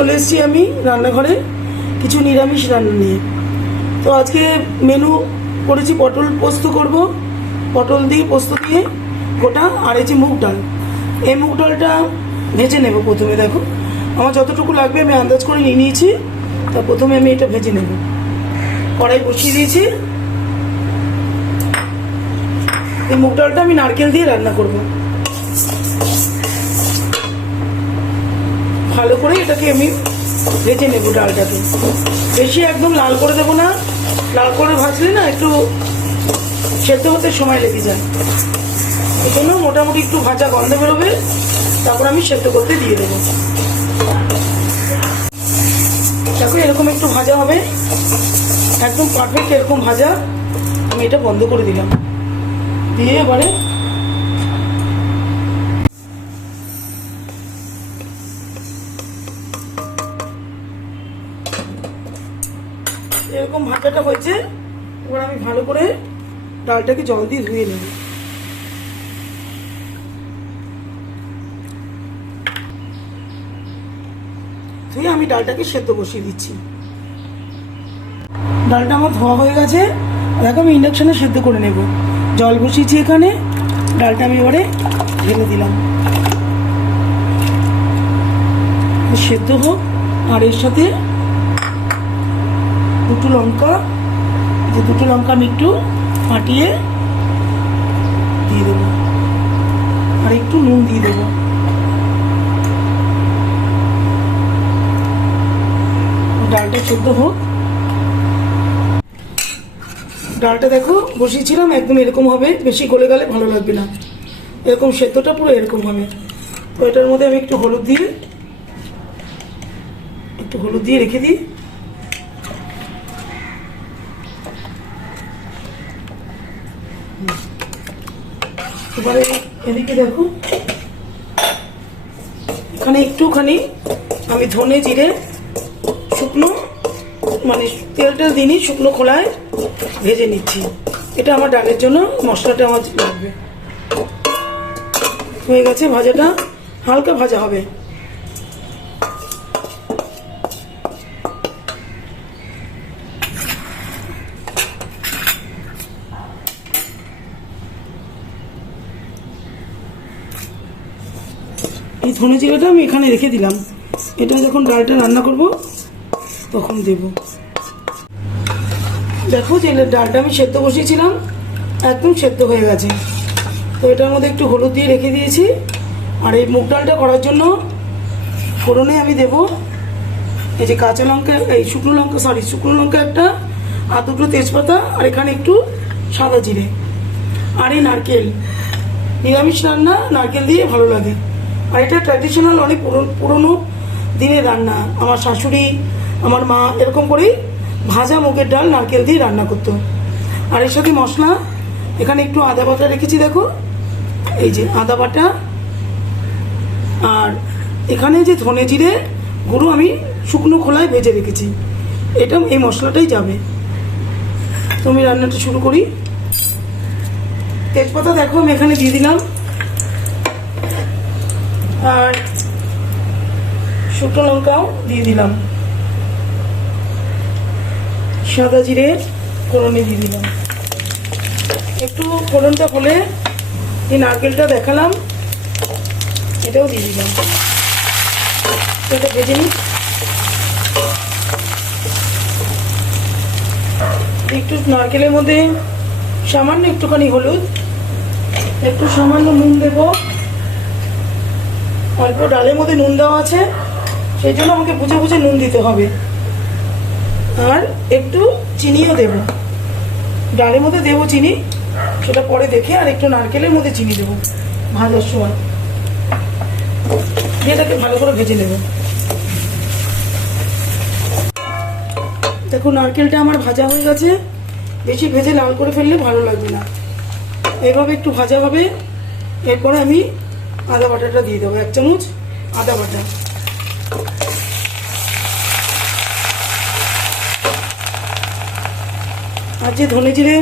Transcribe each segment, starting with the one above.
চলে এসেছি আমি রান্নাঘরে কিছু নিরামিষ রান্না নিয়ে। তো আজকে মেনু করেছি পটল পোস্ত করব, পটল দিয়ে পোস্ত দিয়ে গোটা। আর এই যে মুগ ডাল, এই মুগ ডালটা ভেজে নেব প্রথমে। দেখো আমার যতটুকু লাগবে আমি আন্দাজ করে নিয়ে নিয়েছি। তা প্রথমে আমি এটা ভেজে নেব। কড়াই বসিয়ে দিয়েছি। এই মুগ ডালটা আমি নারকেল দিয়ে রান্না করব। ভালো করে এটাকে আমি ভেজে নেব ডালটাকে। বেশি একদম লাল করে দেবো না, লাল করে ভাজলে না একটু সেদ্ধ হতে সময় লেগে যায়। এই জন্য মোটামুটি একটু ভাজা গন্ধ বেরোবে, তারপর আমি সেদ্ধ করতে দিয়ে দেবো। দেখো এরকম একটু ভাজা হবে, একদম পারফেক্ট এরকম ভাজা। আমি এটা বন্ধ করে দিলাম, দিয়ে এবারে এরকম ভাজাটা হয়েছে। এবার আমি ভালো করে ডালটাকে জল দিয়ে ধুয়ে নেব। ধুয়ে আমি ডালটাকে সেদ্ধ বসিয়ে দিচ্ছি। ডালটা আমার ধোয়া হয়ে গেছে। দেখো আমি ইন্ডাকশনে সেদ্ধ করে নেব। জল বসিয়েছি এখানে, ডালটা আমি এবারে ঢেলে দিলাম। সেদ্ধ হোক। আর এর সাথে দুটো লঙ্কা, যে দুটো লঙ্কা আমি একটু ফাটিয়ে দিয়ে দেবো, আর একটু নুন দিয়ে দেবো। ডালটা সেদ্ধ হোক। ডালটা দেখো বসিয়েছিলাম, একদম এরকম হবে, বেশি গলে গেলে ভালো লাগবে না। এরকম সেদ্ধটা পুরো এরকম হবে। তো এটার মধ্যে আমি একটু হলুদ দিয়ে রেখে দিই। এবারে এদিকে দেখো এখানে একটুখানি আমি ধনে জিরে শুকনো, মানে তেল দিনই শুকনো খোলায় ভেজে নিচ্ছি। এটা আমার ডালের জন্য মশলাটা আমার লাগবে। হয়ে গেছে ভাজাটা, হালকা ভাজা হবে। এই ধনে জিরাটা আমি এখানে রেখে দিলাম, এটা যখন ডালটা রান্না করব তখন দেব। দেখো যে ডালটা আমি সেদ্ধ বসিয়েছিলাম, একদম সেদ্ধ হয়ে গেছে। তো এটার মধ্যে একটু হলুদ দিয়ে রেখে দিয়েছি। আর এই মুগ ডালটা করার জন্য ফোড়নে আমি দেব এই যে কাঁচা লঙ্কা, এই শুকনো লঙ্কা একটা, আর দুটো তেজপাতা, আর এখানে একটু সাদা জিরে, আর এই নারকেল। নিরামিষ রান্না নারকেল দিয়ে ভালো লাগে। আর এটা ট্র্যাডিশনাল, অনেক পুরনো দিনের রান্না। আমার শাশুড়ি, আমার মা এরকম করেই ভাজা মুগের ডাল নারকেল দিয়ে রান্না করতো। আর এর সাথে মশলা এখানে একটু আদা বাটা রেখেছি, দেখো এই যে আদা বাটা। আর এখানে যে ধনে জিরে গুঁড়ো আমি শুকনো খোলায় ভেজে রেখেছি, এটা এই মশলাটাই যাবে। তো আমি রান্নাটা শুরু করি। তেজপাতা দেখো আমি এখানে দিয়ে দিলাম, আর শুকনো লঙ্কাও দিয়ে দিলাম, সাদা জিরে ফোড়নে দিয়ে দিলাম। একটু ফোড়নটা হলে এই নারকেলটা দেখালাম, এটাও দিয়ে দিলাম। এটা ভেজে নিই। একটু নারকেলের মধ্যে সামান্য একটুখানি হলুদ, একটু সামান্য নুন দেব। অল্প ডালের মধ্যে নুন দেওয়া আছে, সেই জন্য আমাকে বুঝে বুঝে নুন দিতে হবে। আর একটু চিনিও দেব, ডালের মধ্যে দেবো চিনি, সেটা পরে দেখে। আর একটু নারকেলের মধ্যে চিনি দেবো ভাজার সময়, এটাকে ভালো করে ভেজে নেব। দেখো নারকেলটা আমার ভাজা হয়ে গেছে। বেশি ভেজে লাল করে ফেললে ভালো লাগবে না, এইভাবে একটু ভাজা হবে। এরপরে আমি আদা বাটাটা দিয়ে দেবো, 1 চামচ আদা বাটা। আর যে ধনে জিরে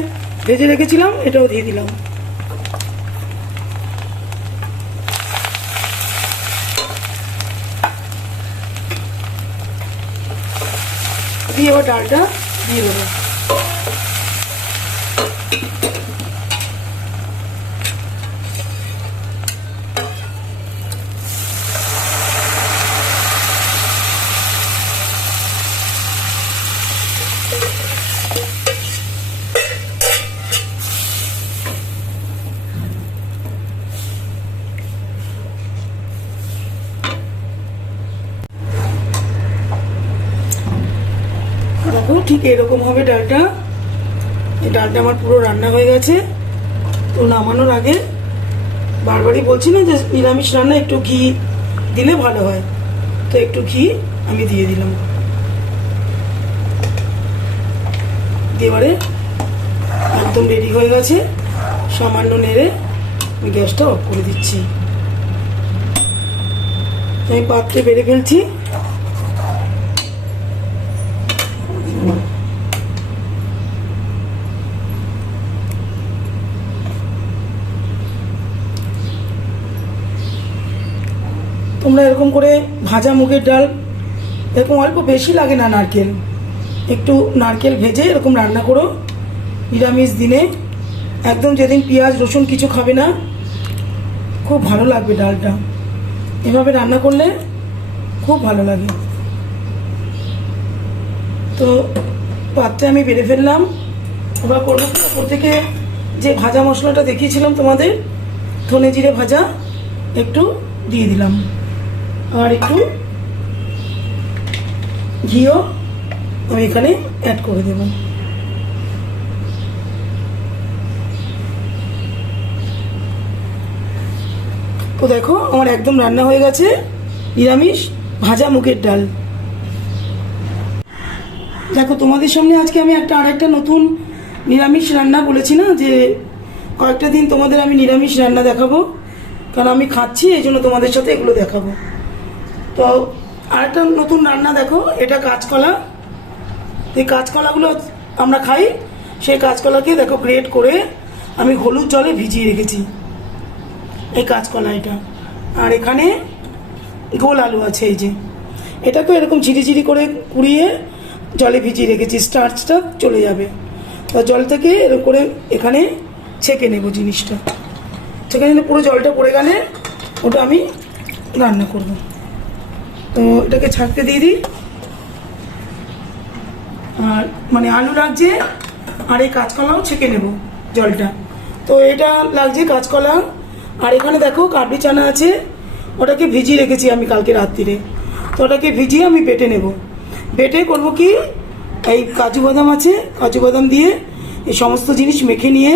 ভেজে রেখেছিলাম এটাও দিয়ে দিলাম। দিয়ে এবার ডালটা দিয়ে দেবো। দেখো ঠিক এরকম হবে ডালটা। এই ডালটা আমার পুরো রান্না হয়ে গেছে। তো নামানোর আগে বারবারই বলছি না যে নিরামিষ রান্না একটু ঘি দিলে ভালো হয়, তো একটু ঘি আমি দিয়ে দিলাম। এবারে একদম রেডি হয়ে গেছে। সামান্য নেড়ে আমি গ্যাসটা অফ করে দিচ্ছি। আমি পাত্রে বেড়ে ফেলছি। তোমরা এরকম করে ভাজা মুগের ডাল, এরকম অল্প বেশি লাগে না নারকেল, একটু নারকেল ভেজে এরকম রান্না করো নিরামিষ দিনে। একদম যেদিন পেঁয়াজ রসুন কিছু খাবে না, খুব ভালো লাগবে ডালটা। এভাবে রান্না করলে খুব ভালো লাগে। তো পাত্রে আমি বেড়ে ফেললাম। এবার করবো ওপর থেকে যে ভাজা মশলাটা দেখিয়েছিলাম তোমাদের, ধনে জিরে ভাজা একটু দিয়ে দিলাম, আর একটু ঘিও আমি এখানে অ্যাড করে দেব। তো দেখো আমার একদম রান্না হয়ে গেছে নিরামিষ ভাজা মুগের ডাল। দেখো তোমাদের সামনে আজকে আমি আরেকটা নতুন নিরামিষ রান্না বলেছি না, যে কয়েকটা দিন তোমাদের আমি নিরামিষ রান্না দেখাবো, কারণ আমি খাচ্ছি এই জন্য তোমাদের সাথে এগুলো দেখাবো। তো আরেকটা নতুন রান্না দেখো, এটা কাঁচকলা। এই কাঁচকলাগুলো আমরা খাই, সেই কাঁচকলাকে দেখো গ্রেট করে আমি হলুদ জলে ভিজিয়ে রেখেছি। এই কাঁচকলা এটা, আর এখানে গোল আলু আছে। এই যে এটাকে এরকম ঝিরিঝিরি করে কুড়িয়ে জলে ভিজিয়ে রেখেছি, স্টার্চটা চলে যাবে। তো জল থেকে এরকম করে এখানে ছেঁকে নেব জিনিসটা। সেখানে পুরো জলটা পড়ে গেলে ওটা আমি রান্না করব। তো এটাকে ছাড়তে দিয়ে দিই। আর মানে আলু লাগছে, আর এই কাঁচকলাও ছেঁকে নেব জলটা। তো এটা লাগছে কাঁচকলা, আর এখানে দেখো কাবলি চানা আছে, ওটাকে ভিজিয়ে রেখেছি আমি কালকে রাত্রিরে। তো ওটাকে ভিজিয়ে আমি বেটে নেব। বেটে করব কি, এই কাজু বাদাম আছে, কাজু বাদাম দিয়ে এই সমস্ত জিনিস মেখে নিয়ে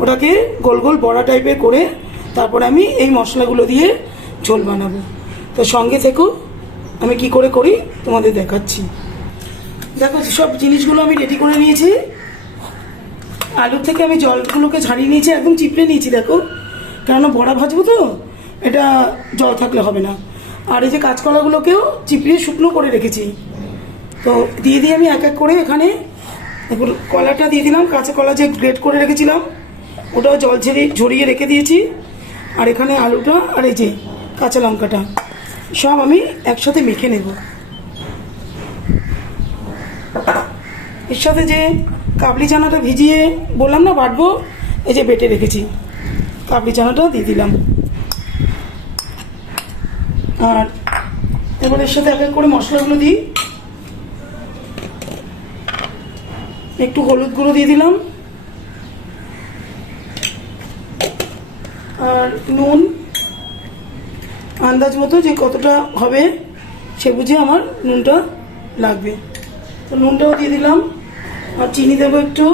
ওটাকে গোল গোল বড়া টাইপের করে তারপরে আমি এই মশলাগুলো দিয়ে ঝোল বানাবো। তো সঙ্গে থেকো, আমি কি করে করি তোমাদের দেখাচ্ছি। দেখো সব জিনিসগুলো আমি রেডি করে নিয়েছি। আলুর থেকে আমি জলগুলোকে ঝাড়িয়ে নিয়েছি, একদম চিপড়ে নিয়েছি। দেখো কেননা বড়া ভাজবো তো, এটা জল থাকলে হবে না। আর এই যে কাঁচকলাগুলোকেও চিপড়িয়ে শুকনো করে রেখেছি। তো দিয়ে দিয়ে আমি এক এক করে এখানে কলাটা দিয়ে দিলাম, কাঁচা কলা যে গ্রেট করে রেখেছিলাম ওটাও জল ঝরিয়ে রেখে দিয়েছি। আর এখানে আলুটা আর এই যে কাঁচা লঙ্কাটা সব আমি একসাথে মেখে নেব। এর সাথে যে কাবলি চানাটা ভিজিয়ে বললাম না বাটবো, এই যে বেটে রেখেছি, কাবলি চানাটা দিয়ে দিলাম। আর এবার এর সাথে এক এক করে মশলাগুলো দিই। একটু হলুদ গুঁড়ো দিয়ে দিলাম, আর নুন আন্দাজ মতো যে কতটা হবে সে বুঝে আমার নুনটা লাগবে, তো নুনটাও দিয়ে দিলাম। আর চিনি দেবো একটু,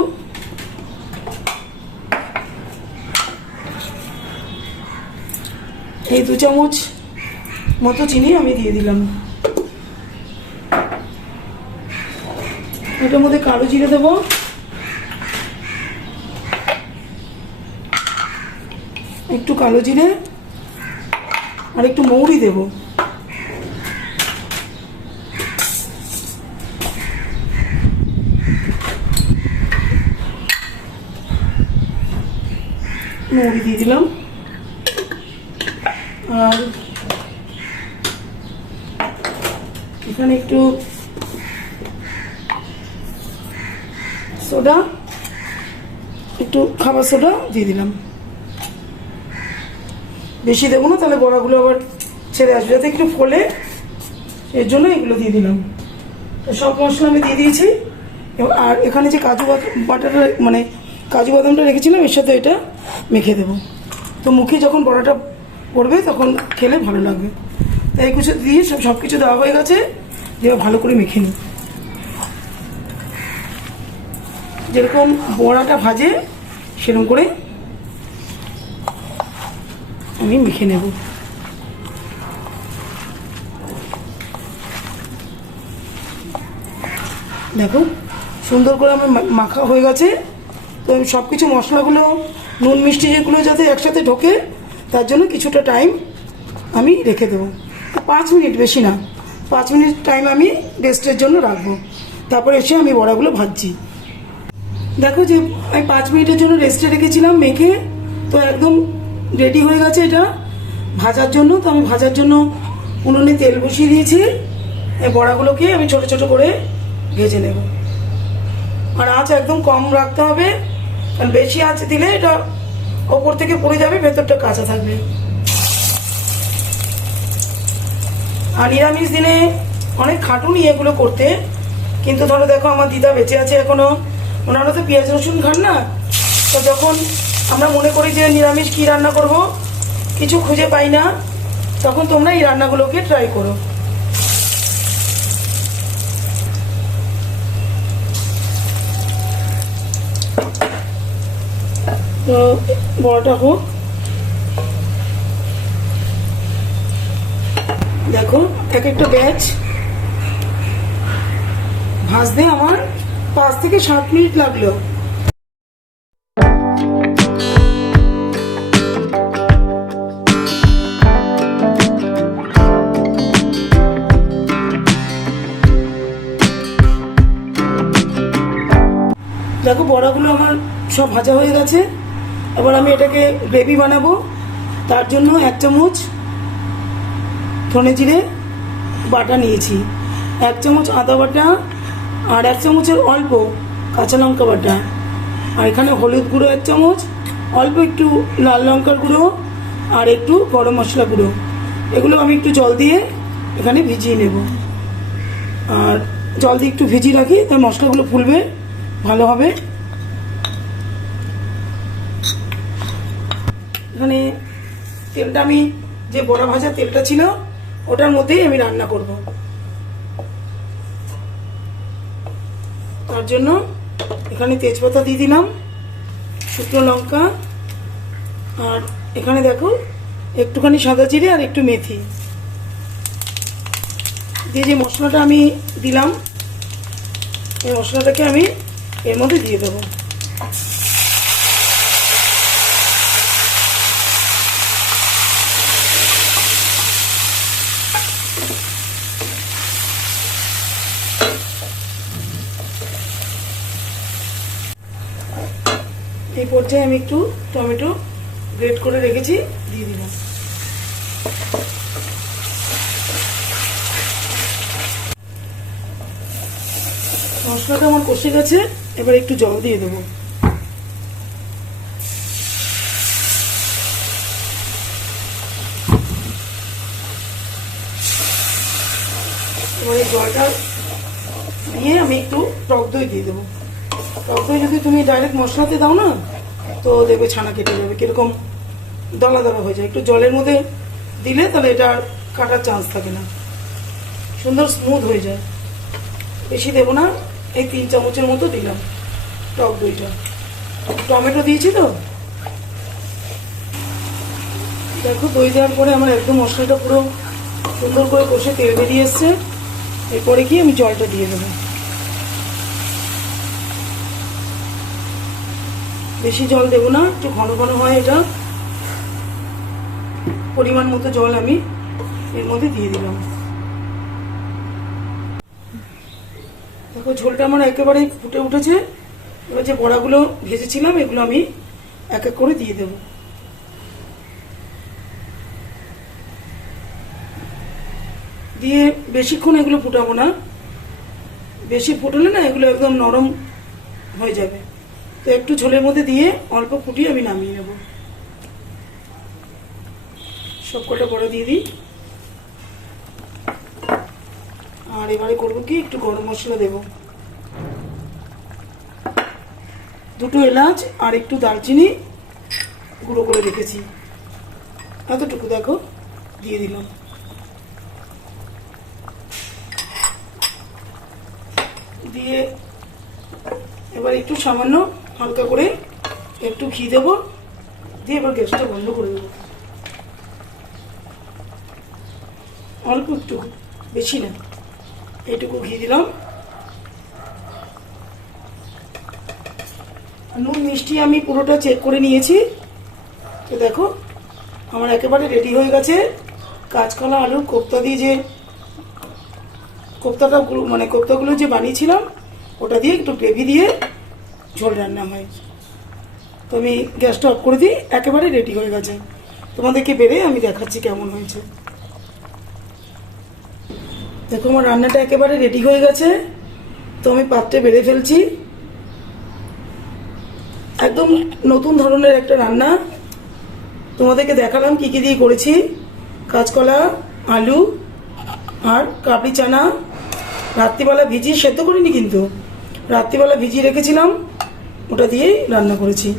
এই 2 চামচ মতো চিনি আমি দিয়ে দিলাম। এটার মধ্যে কালো জিরে দেবো, একটু কালো জিরে, আর একটু মৌরি দেব। মৌরি দিয়ে দিলাম। আর এখানে একটু সোডা, একটু খাবার সোডা দিয়ে দিলাম। বেশি দেবো না, তাহলে বড়াগুলো আবার ছেড়ে আসবে, যাতে একটু ফোলে, এর জন্য এগুলো দিয়ে দিলাম। তো সব মশলা আমি দিয়ে দিয়েছি। আর এখানে যে কাজু বাটাটা মানে কাজু বাদামটা রেখেছিলাম, এর সাথে এটা মেখে দেবো। তো মুখে যখন বড়াটা পড়বে তখন খেলে ভালো লাগবে। তাই কিছু দিয়ে সব কিছু দেওয়া হয়ে গেছে, দিয়ে ভালো করে মেখে নিই। যেরকম বড়াটা ভাজে সেরকম করে আমি মেখে নেব। দেখো সুন্দর করে আমার মাখা হয়ে গেছে। তো আমি সব কিছু মশলাগুলো, নুন মিষ্টি যেগুলো যাতে একসাথে ঢোকে, তার জন্য কিছুটা টাইম আমি রেখে দেবো। 5 মিনিট, বেশি না, 5 মিনিট টাইম আমি রেস্টের জন্য রাখবো। তারপরে এসে আমি বড়াগুলো ভাজছি। দেখো যে আমি 5 মিনিটের জন্য রেস্টে রেখেছিলাম মেখে, তো একদম রেডি হয়ে গেছে এটা ভাজার জন্য। তো আমি ভাজার জন্য উনুনে তেল বসিয়ে দিয়েছি। এই বড়াগুলোকে আমি ছোট ছোট করে ভেজে নেব। আর আঁচ একদম কম রাখতে হবে, কারণ বেশি আঁচ দিলে এটা ওপর থেকে পড়ে যাবে, ভেতরটা কাঁচা থাকবে। আর নিরামিষ দিনে অনেক খাটুনি এগুলো করতে, কিন্তু ধরো দেখো আমার দিদা বেঁচে আছে এখনো, ওনারা তো পেঁয়াজ রসুন খান না। তো যখন আমরা মনে করি যে নিরামিষ কী রান্না করব, কিছু খুঁজে পাই না, তখন তোমরা এই রান্নাগুলোকে ট্রাই করো। তো বড়াটা হোক, দেখো এক একটা ব্যাচ ভাজতে আমার 5 থেকে 7 মিনিট লাগলো। দেখো বড়াগুলো আমার সব ভাজা হয়ে গেছে। এবার আমি এটাকে গ্রেভি বানাবো। তার জন্য 1 চামচ ধনে জিরে বাটা নিয়েছি, 1 চামচ আদা বাটা, আর 1 চামচের অল্প কাঁচা লঙ্কা বাটা, আর এখানে হলুদ গুঁড়ো 1 চামচ, অল্প একটু লাল লঙ্কার গুঁড়ো, আর একটু গরম মশলা গুঁড়ো। এগুলো আমি একটু জল দিয়ে এখানে ভিজিয়ে নেব। আর জল দিয়ে একটু ভিজিয়ে রাখি, তার মশলাগুলো ফুলবে ভালো হবে। এখানে তেলটা আমি যে বড়া ভাজা তেলটা ছিল ওটার মধ্যেই আমি রান্না করব। তার জন্য এখানে তেজপাতা দিয়ে দিলাম, শুকনো লঙ্কা, আর এখানে দেখো একটুখানি সাদা জিরে আর একটু মেথি দিয়ে যে মশলাটা আমি দিলাম, এই মশলাটাকে আমি এর মধ্যে দিয়ে দেবো। এই পর্যায়ে আমি একটু টমেটো গ্রেট করে রেখেছি দিয়ে দিলাম। মশলাটা আমার কষে গেছে, এবার একটু জল দিয়ে দেবো। এবার এই জলটা দিয়ে আমি একটু টক দই দিয়ে দেবো। টক দই যদি তুমি ডাইরেক্ট মশলাতে দাও না, তো দেখবে ছানা কেটে যাবে, কিরকম দলা দলা হয়ে যায়। একটু জলের মধ্যে দিলে তাহলে এটা আর কাটার চান্স থাকে না, সুন্দর স্মুথ হয়ে যায়। বেশি দেবো না, এই 3 চামচের মতো দিলাম টক দইটা। টমেটো দিয়েছি তো, দেখো দই দেওয়ার পরে আমার একদম মশলাটা পুরো সুন্দর করে কষে তেল বেরিয়ে এসছে। এরপরে কি আমি জলটা দিয়ে দেবো। বেশি জল দেবো না, একটু ঘন ঘন হয় এটা, পরিমাণ মতো জল আমি এর মধ্যে দিয়ে দিলাম। দেখো ঝোলটা আমার একেবারে ফুটে উঠেছে। এবার যে বড়াগুলো ভেজেছিলাম এগুলো আমি এক এক করে দিয়ে দেব। দিয়ে বেশিক্ষণ এগুলো ফুটাবো না, বেশি ফুটলে না এগুলো একদম নরম হয়ে যাবে। তো একটু ঝোলের মধ্যে দিয়ে অল্প ফুটিয়ে আমি নামিয়ে নেব। সব কটা বড়া দিয়ে দিই। আর এবারে করবো কি, একটু গরম মশলা দেব, 2 এলাচ আর একটু দারচিনি গুঁড়ো করে রেখেছি, এতটুকু দেখো দিয়ে দিলাম। দিয়ে এবার একটু সামান্য হালকা করে একটু ঘি দেবো, দিয়ে এবার গ্যাসটা বন্ধ করে দেবো। অল্প একটু, বেশি না, এইটুকু ঘি দিলাম। নুন মিষ্টি আমি পুরোটা চেক করে নিয়েছি। তো দেখো আমার একেবারে রেডি হয়ে গেছে কাঁচকলা আলুর কোপ্তা দিয়ে, যে কোপ্তাগুলো যে বানিয়েছিলাম ওটা দিয়ে একটু গ্রেভি দিয়ে ঝোল রান্না হয়। তো আমি গ্যাসটা অফ করে দিই, একেবারে রেডি হয়ে গেছে। তোমাদেরকে বেড়ে আমি দেখাচ্ছি কেমন হয়েছে। দেখো আমার রান্নাটা একেবারে রেডি হয়ে গেছে। তো আমি পাত্রে বেড়ে ফেলছি। একদম নতুন ধরনের একটা রান্না তোমাদেরকে দেখালাম কি কি দিয়ে করেছি। কাঁচকলা, আলু আর কাবলি চানা রাত্রিবেলা ভিজিয়ে, সেদ্ধ করিনি কিন্তু, রাত্রিবেলা ভিজিয়ে রেখেছিলাম, ওটা দিয়েই রান্না করেছি।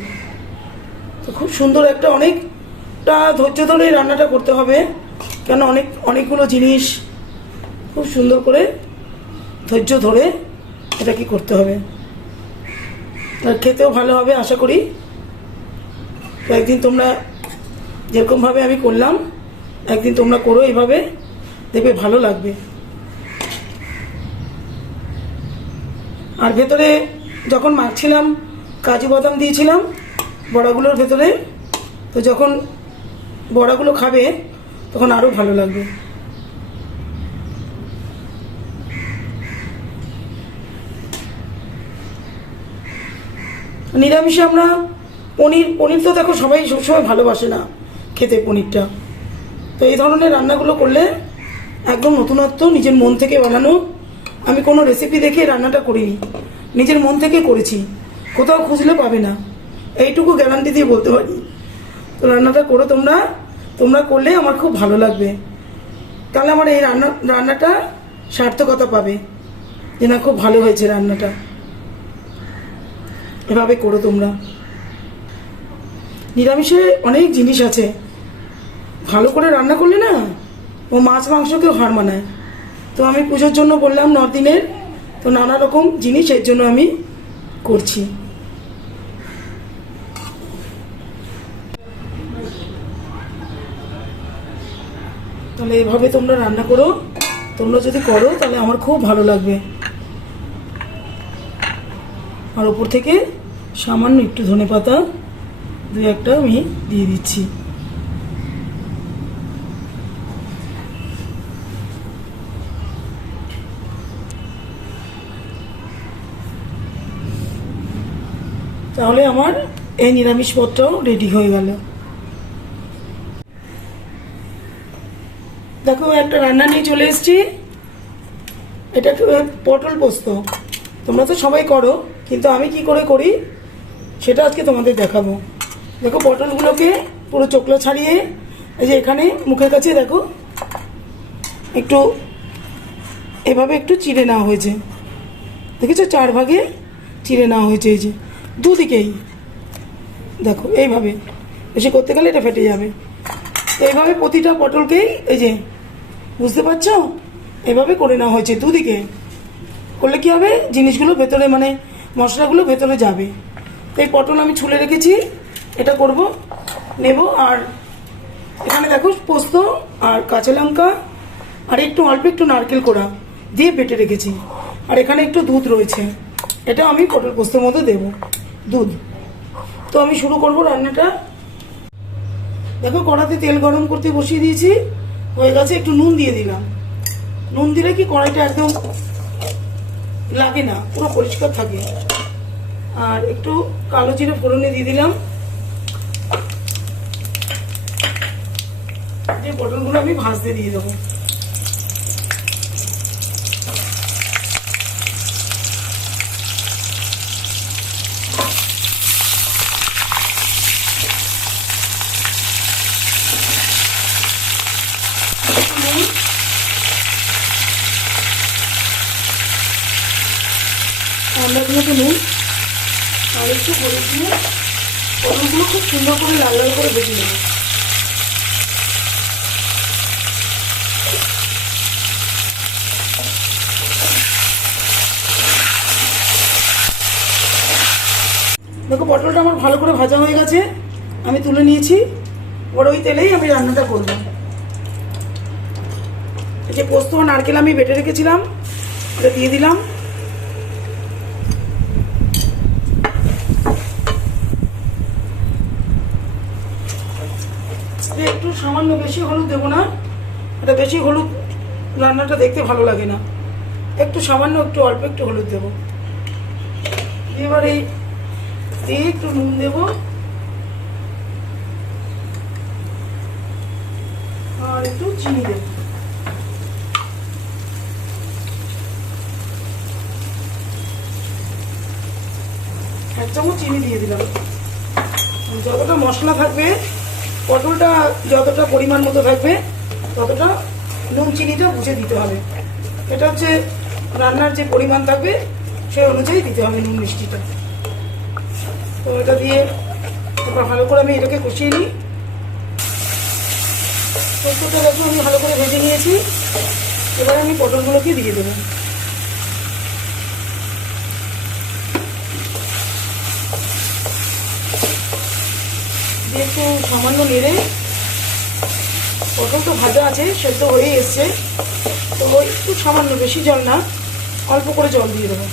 তো খুব সুন্দর একটা, অনেকটা ধৈর্য ধরে রান্নাটা করতে হবে, কেন অনেকগুলো জিনিস খুব সুন্দর করে ধৈর্য ধরে এটা কি করতে হবে। আর খেতেও ভালো হবে আশা করি। তো একদিন তোমরা যেরকমভাবে আমি করলাম, একদিন তোমরা করো এইভাবে, দেখবে ভালো লাগবে। আর ভেতরে যখন মাখছিলাম কাজু বাদাম দিয়েছিলাম বড়াগুলোর ভেতরে, তো যখন বড়াগুলো খাবে তখন আরও ভালো লাগবে। নিরামিষে আমরা পনির তো দেখো সবাই সবসময় ভালোবাসে না খেতে পনিরটা। তো এই ধরনের রান্নাগুলো করলে একদম নতুনত্ব, নিজের মন থেকে বানানো। আমি কোনো রেসিপি দেখে রান্নাটা করিনি, নিজের মন থেকে করেছি, কোথাও খুঁজলে পাবে না, এইটুকু গ্যারান্টি দিয়ে বলতে পারি। তো রান্নাটা করো তোমরা করলে আমার খুব ভালো লাগবে, তাহলে আমার এই রান্নাটা সার্থকতা পাবে যে না খুব ভালো হয়েছে রান্নাটা। এভাবে করো তোমরা। নিরামিষে অনেক জিনিস আছে, ভালো করে রান্না করলে না ও মাছ মাংসকেও হার মানায়। তো আমি পুজোর জন্য বললাম 9 দিনের, তো নানা রকম জিনিস এর জন্য আমি করছি। তাহলে এইভাবে তোমরা রান্না করো, তোমরা যদি করো তাহলে আমার খুব ভালো লাগবে। আর ওপর থেকে সামান্য একটু ধনেপাতা 2-1টা আমি দিয়ে দিচ্ছি। তাহলে আমার এই নিরামিষ পদটাও রেডি হয়ে গেল। দেখো একটা রান্না নিয়ে চলে এসেছি, এটা পটল পোস্ত। তোমরা তো সবাই করো, কিন্তু আমি কি করে করি সেটা আজকে তোমাদের দেখাবো। দেখো পটলগুলোকে পুরো চোকলা ছাড়িয়ে, এই যে এখানে মুখের কাছে দেখো একটু এভাবে একটু চিড়ে নেওয়া হয়েছে, দেখেছো 4 ভাগে চিড়ে নেওয়া হয়েছে। এই যে দুদিকেই দেখো এইভাবে, বেশি করতে গেলে এটা ফেটে যাবে। এইভাবে প্রতিটা পটলকেই এই যে বুঝতে পারছো, এভাবে করে নেওয়া হয়েছে দুদিকে। করলে কি হবে, জিনিসগুলো ভেতরে মানে মশলাগুলো ভেতরে যাবে। তো এই পটল আমি ছুলে রেখেছি, এটা করব নেব। আর এখানে দেখো পোস্ত আর কাঁচা লঙ্কা আর একটু অল্প একটু নারকেল কোড়া দিয়ে বেটে রেখেছি। আর এখানে একটু দুধ রয়েছে, এটা আমি পটল পোস্তের মধ্যে দেবো দুধ। তো আমি শুরু করব রান্নাটা। দেখো কড়াতে তেল গরম করতে বসিয়ে দিয়েছি, হয়ে গেছে। একটু নুন দিয়ে দিলাম, নুন দিলে কি কড়াইটা একদম লাগে না, পুরো পরিষ্কার থাকে। আর একটু কালো জিরে ফোড়নে দিয়ে দিলাম। যে পটলগুলো আমি ভাজতে দিয়ে দেবো। স্বাদ মতো নুন আর একটু হলুদ দিয়ে পটলগুলো খুব সুন্দর করে লাল লাল করে ভেজে নেব। দেখো পটলটা আমার ভালো করে ভাজা হয়ে গেছে, আমি তুলে নিয়েছি। এবার ওই তেলেই আমি রান্নাটা করব। এই যে পোস্ত আর নারকেল আমি বেটে রেখেছিলাম এটা দিয়ে দিলাম। একটু সামান্য বেশি হলুদ দেবো না, এটা বেশি হলুদ রান্নাটা দেখতে ভালো লাগে না, একটু সামান্য একটু অল্প একটু হলুদ দেবো। এবার এই একটু নুন দেবো আর একটু চিনি দেবো। এক চামচ চিনি দিয়ে দিলাম। যতটা মশলা থাকবে পটলটা যতটা পরিমাণ মতো থাকবে ততটা নুন চিনিটা বুঝে দিতে হবে। এটা হচ্ছে রান্নার যে পরিমাণ থাকবে সেই অনুযায়ী দিতে হবে নুন মিষ্টিটা। তো এটা দিয়ে এবার ভালো করে আমি এটাকে কষিয়ে নিই। পোস্তটা দেখো আমি ভালো করে ভেজে নিয়েছি, এবার আমি পটলগুলোকে দিয়ে দেবো। দিয়ে একটু সামান্য নেড়ে, পটল তো ভাজা আছে সেদ্ধ হয়ে এসছে, তো একটু সামান্য বেশি জল না অল্প করে জল দিয়ে দেবো।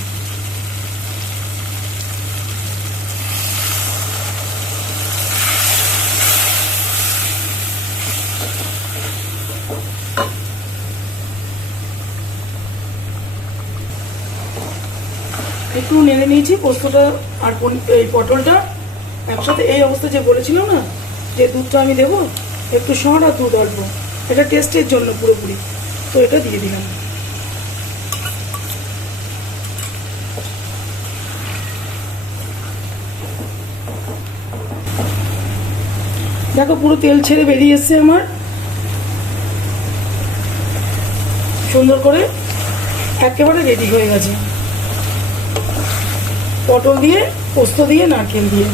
একটু নেড়ে নিয়েছি পোস্তটা আর এই পটলটা একসাথে এই অবস্থা। যে বলেছিলাম না যে দুধটা আমি দেবো, একটু সর আর দুধ অল্প, এটা টেস্টের জন্য পুরোপুরি, তো এটা দিয়ে দিলাম। দেখো পুরো তেল ছেড়ে বেরিয়ে এসছে আমার সুন্দর করে, একেবারে রেডি হয়ে গেছে পটল দিয়ে, পোস্ত দিয়ে, নারকেল দিয়ে।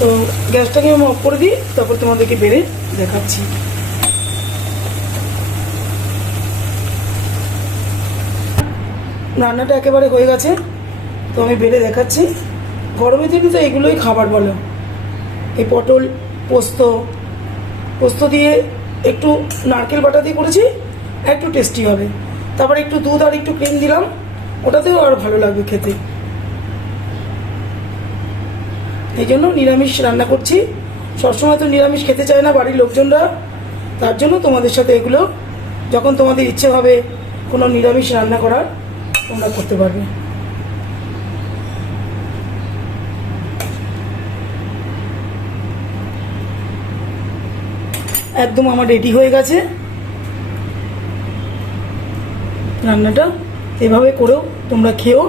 তো গ্যাসটাকে আমি অফ করে দিই, তারপর তোমাদেরকে বেড়ে দেখাচ্ছি। রান্নাটা একেবারে হয়ে গেছে, তো আমি বেড়ে দেখাচ্ছি। গরমের দিনে তো এগুলোই খাবার বলো, এই পটল পোস্ত দিয়ে একটু নারকেল বাটা দিয়ে করেছি, একটু টেস্টি হবে। তারপর একটু দুধ আর একটু ক্রিম দিলাম, ওটাতেও আরও ভালো লাগবে খেতে। এই জন্য নিরামিষ রান্না করছি। সবসময় তো নিরামিষ খেতে চায় না বাড়ির লোকজনরা, তার জন্য তোমাদের সাথে এগুলো যখন তোমাদের ইচ্ছে হবে কোনো নিরামিষ রান্না করার, তোমরা করতে পারবে। একদম আমার রেডি হয়ে গেছে রান্নাটা। এভাবে করেও তোমরা খেও।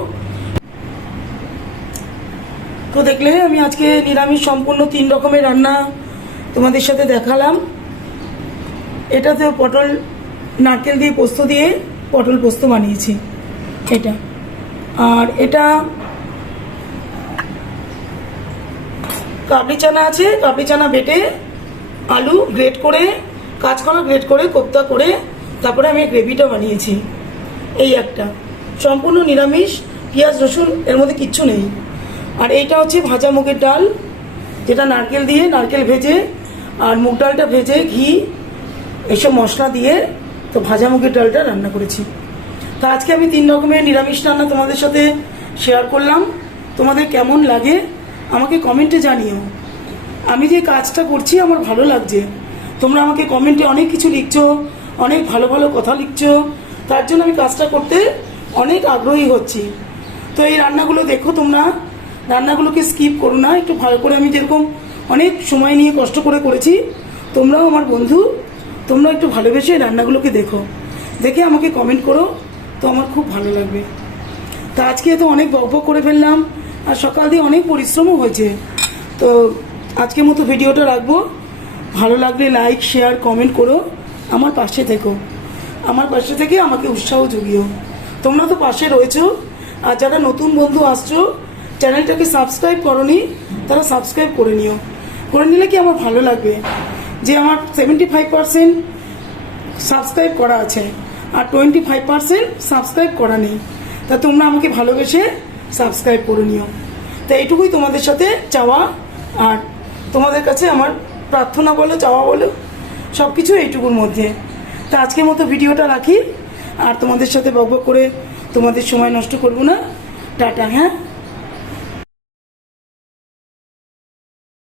তো দেখলে আমি আজকে নিরামিষ সম্পূর্ণ 3 রকমের রান্না তোমাদের সাথে দেখালাম। এটাতে পটল নারকেল দিয়ে পোস্ত দিয়ে পটল পোস্ত বানিয়েছি এটা, আর এটা কাবলি চানা আছে, কাবলি চানা বেটে আলু গ্রেট করে, কাঁচকলা গ্রেট করে, কোপ্তা করে তারপরে আমি গ্রেভিটা বানিয়েছি। এই একটা সম্পূর্ণ নিরামিষ, পেঁয়াজ রসুন এর মধ্যে কিচ্ছু নেই। আর এইটা হচ্ছে ভাজা মুগের ডাল, যেটা নারকেল দিয়ে, নারকেল ভেজে আর মুগ ডালটা ভেজে ঘি এসব মশলা দিয়ে তো ভাজা মুগের ডালটা রান্না করেছি। তো আজকে আমি 3 রকমের নিরামিষ রান্না তোমাদের সাথে শেয়ার করলাম। তোমাদের কেমন লাগে আমাকে কমেন্টে জানিও। আমি যে কাজটা করছি আমার ভালো লাগছে, তোমরা আমাকে কমেন্টে অনেক কিছু লিখছো, অনেক ভালো ভালো কথা লিখছো, তার জন্য আমি কাজটা করতে অনেক আগ্রহী হচ্ছি। তো এই রান্নাগুলো দেখো তোমরা, রান্নাগুলোকে স্কিপ করো না, একটু ভালো করে আমি যেরকম অনেক সময় নিয়ে কষ্ট করে করেছি, তোমরাও আমার বন্ধু, তোমরা একটু ভালোবেসে রান্নাগুলোকে দেখো, দেখে আমাকে কমেন্ট করো, তো আমার খুব ভালো লাগবে। তা আজকে তো অনেক বকবক করে ফেললাম, আর সকাল দিয়ে অনেক পরিশ্রমও হয়েছে। তো আজকের মতো ভিডিওটা রাখবো। ভালো লাগলে লাইক শেয়ার কমেন্ট করো, আমার পাশে থেকো, আমার পাশে থেকে আমাকে উৎসাহ জুগিও। তোমরা তো পাশে রয়েছো, আর যারা নতুন বন্ধু আসছো চ্যানেলটাকে সাবস্ক্রাইব করনি তারা সাবস্ক্রাইব করে নিও। করে নিলে কি আমার ভালো লাগবে যে আমার 75% সাবস্ক্রাইব করা আছে আর 25% সাবস্ক্রাইব করা নেই। তা তোমরা আমাকে ভালোবেসে সাবস্ক্রাইব করে নিও। তা এইটুকুই তোমাদের সাথে চাওয়া, আর তোমাদের কাছে আমার প্রার্থনা বলো, চাওয়া বলো, সব কিছু এইটুকুর মধ্যে। তা আজকের মতো ভিডিওটা রাখি, আর তোমাদের সাথে বকবক করে তোমাদের সময় নষ্ট করবো না। টাটা। হ্যাঁ।